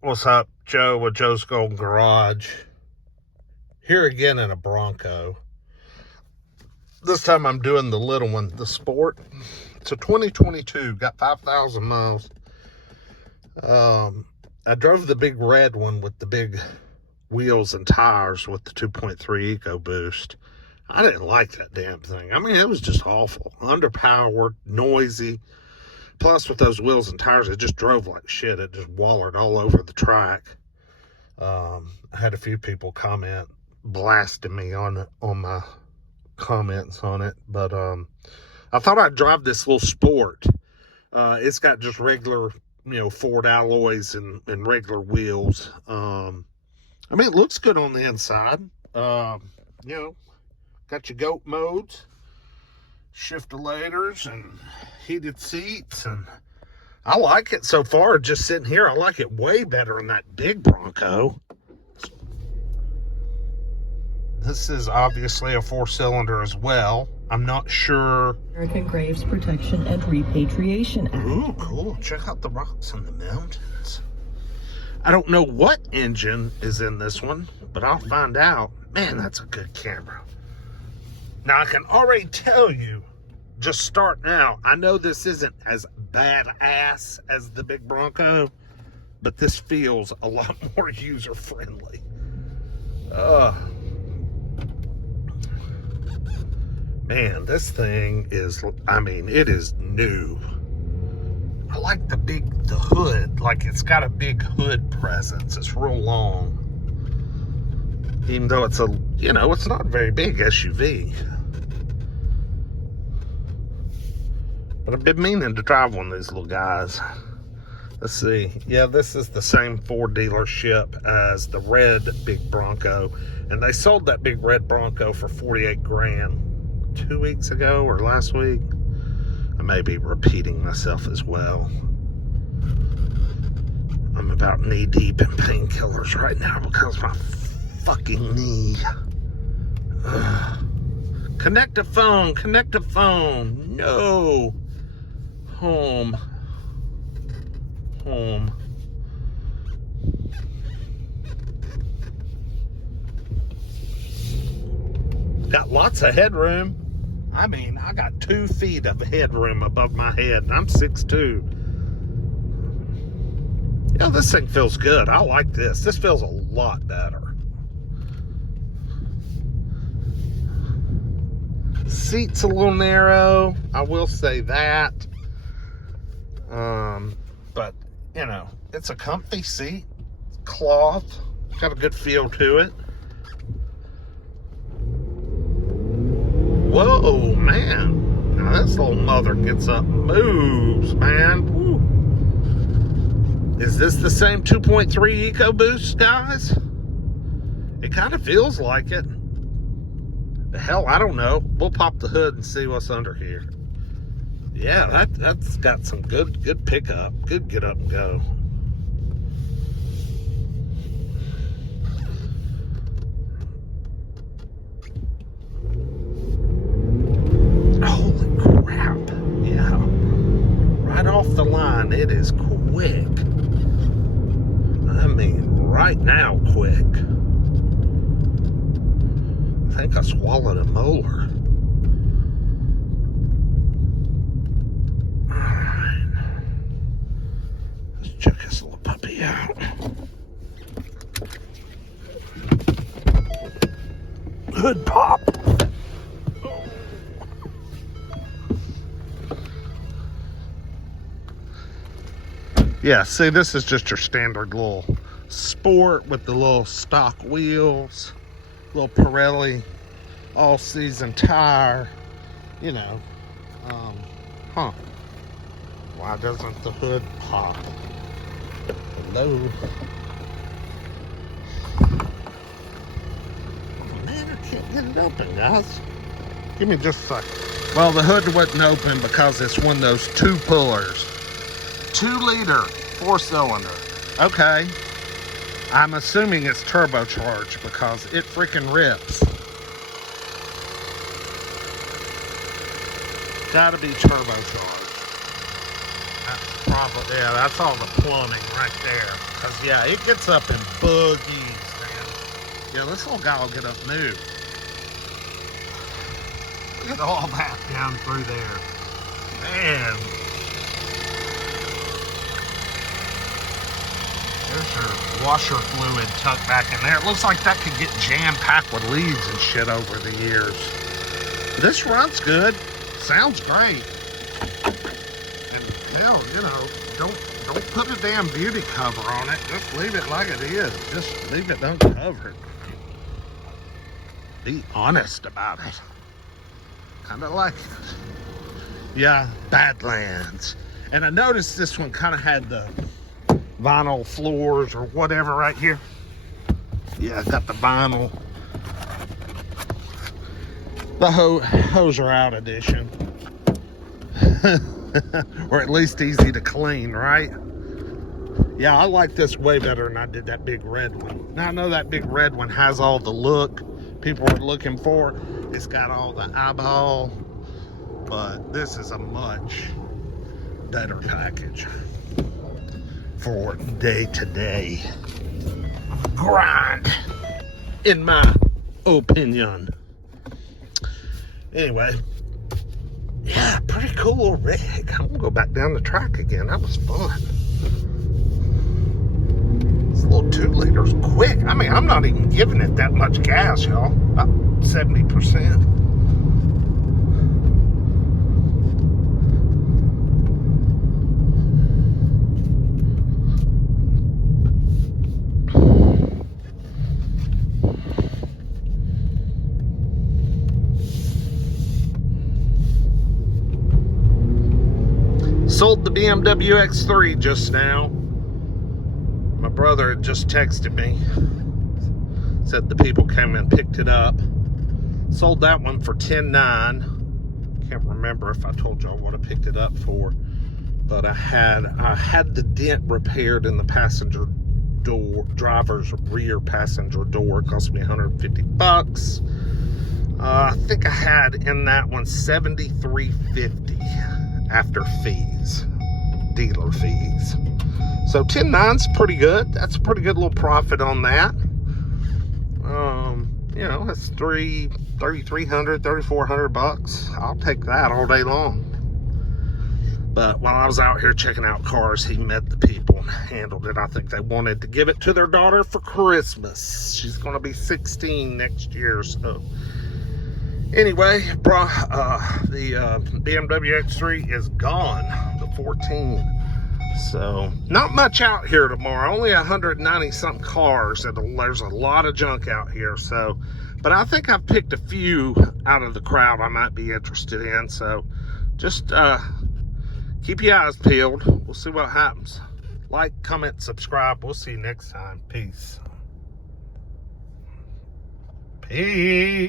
What's up? Joe with Joe's Golden Garage. Here again in a Bronco. This time I'm doing the little one, the Sport. It's a 2022, got 5,000 miles. I drove the big red one with the big wheels and tires with the 2.3 EcoBoost. I didn't like that damn thing. I mean, it was just awful. Underpowered, noisy. Plus, with those wheels and tires, it just drove like shit. It just wallered all over the track. I had a few people comment, blasting me on my comments on it. But I thought I'd drive this little Sport. It's got just regular, Ford alloys and regular wheels. I mean, it looks good on the inside. Got your goat modes, shifter-lators, and heated seats, and I like it so far. Just sitting here, I like it way better than that big Bronco. This is obviously a 4-cylinder as well. I'm not sure. American Graves Protection and Repatriation Act. Ooh, cool. Check out the rocks in the mountains. I don't know what engine is in this one, but I'll find out. Man, that's a good camera. Now, I can already tell you, just starting out, I know this isn't as badass as the big Bronco, but this feels a lot more user-friendly. Man, this thing is, it is new. I like the hood, like it's got a big hood presence. It's real long. Even though it's it's not a very big SUV. But I've been meaning to drive one of these little guys. Let's see. Yeah, this is the same Ford dealership as the red big Bronco. And they sold that big red Bronco for 48 grand 2 weeks ago or last week. I may be repeating myself as well. I'm about knee deep in painkillers right now because of my fucking knee. Connect a phone. No. Home. Got lots of headroom. I got 2 feet of headroom above my head, and I'm 6'2". This thing feels good. I like this. This feels a lot better. Seat's a little narrow. I will say that. But, it's a comfy seat. Cloth. Got a good feel to it. Whoa, man. Now this little mother gets up and moves, man. Woo. Is this the same 2.3 EcoBoost, guys? It kind of feels like it. The hell, I don't know. We'll pop the hood and see what's under here. Yeah, that's got some good pickup. Good get up and go. Holy crap. Yeah. Right off the line, it is quick. Right now quick. I think I swallowed a molar. Alright. Let's check this little puppy out. Hood pop. Yeah, see, this is just your standard little Sport with the little stock wheels, little Pirelli all-season tire, Why doesn't the hood pop? Hello? Man, I can't get it open, guys. Give me just a second. Well, the hood wasn't open because it's one of those 2 pullers. 2-liter, 4-cylinder. Okay. I'm assuming it's turbocharged because it freaking rips. Gotta be turbocharged. That's probably, yeah, that's all the plumbing right there. Because, yeah, it gets up in boogies, man. Yeah, this little guy will get up and move. Look at all that down through there. Man. There's your washer fluid tucked back in there. It looks like that could get jam-packed with leaves and shit over the years. This runs good. Sounds great. And hell, you know, don't put a damn beauty cover on it. Just leave it like it is. Just leave it uncovered. Be honest about it. Kind of like it. Yeah, Badlands. And I noticed this one kind of had the vinyl floors or whatever right here. Yeah, got the vinyl. The hose are out edition. Or at least easy to clean, right? Yeah, I like this way better than I did that big red one. Now I know that big red one has all the look people were looking for. It's got all the eyeball, but this is a much better package for day-to-day grind, in my opinion. Anyway, yeah, pretty cool little rig. I'm gonna go back down the track again. That was fun. This little 2 liters quick. I mean, I'm not even giving it that much gas, y'all. About 70%. Sold the BMW X3 just now. My brother had just texted me. Said the people came and picked it up. Sold that one for $10,900. Can't remember if I told y'all what I picked it up for. But I had the dent repaired in the passenger door, driver's rear passenger door. It cost me $150. I think I had in that one $73.50 after fees, dealer fees. So $10,900's pretty good. That's a pretty good little profit on that. You know, that's $3,300, $3,400. I'll take that all day long. But while I was out here checking out cars, he met the people and handled it. I think they wanted to give it to their daughter for Christmas. She's going to be 16 next year, so. Anyway, the BMW X3 is gone, the 14. So, not much out here tomorrow. Only 190-something cars. There's a lot of junk out here. So, but I think I've picked a few out of the crowd I might be interested in. So, just keep your eyes peeled. We'll see what happens. Like, comment, subscribe. We'll see you next time. Peace. Peace.